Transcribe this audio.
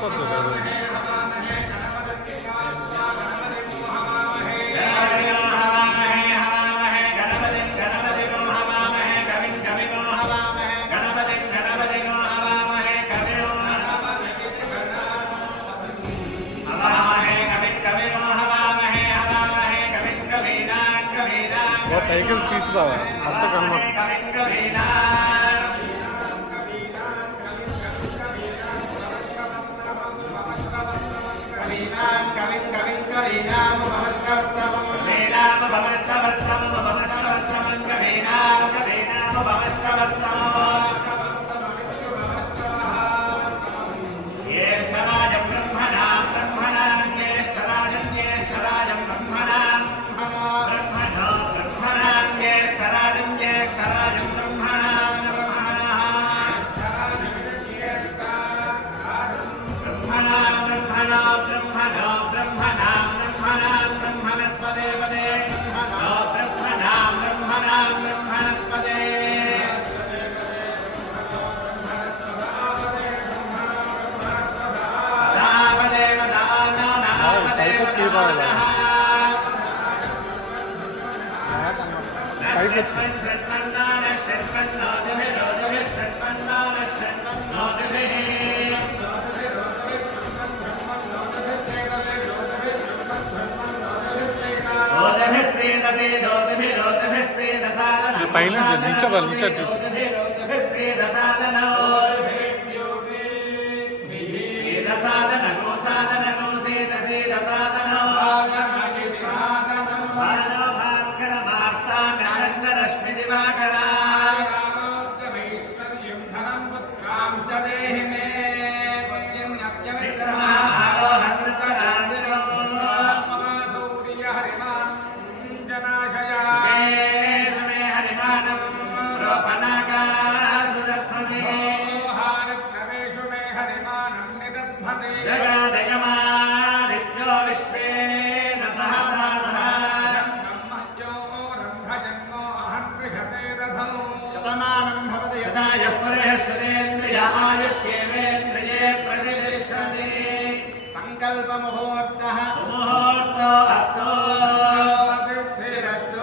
సరిపోతుంది సైకిల్ తీసుదావా అంత కనమాట ब्रह्मणा ब्रह्मणा ब्रह्मणा ब्रह्मणा ब्रह्मणा ब्रह्मणस्पदेवदे ब्रह्मणा ब्रह्मणा ब्रह्मणा ब्रह्मणस्पदे दावदेव दानावदेव दानः षट्पन्ना षट्पन्ना देवे देवे षट्पन्ना षट्पन्ना पाहिलं निशा बाल यः परिहसरेन्द्रियायुष्येवेन्द्रिये प्रतिष्ठति। सङ्कल्पमुहूर्तः। मुहूर्तो अस्तु। सिद्धिरस्तु।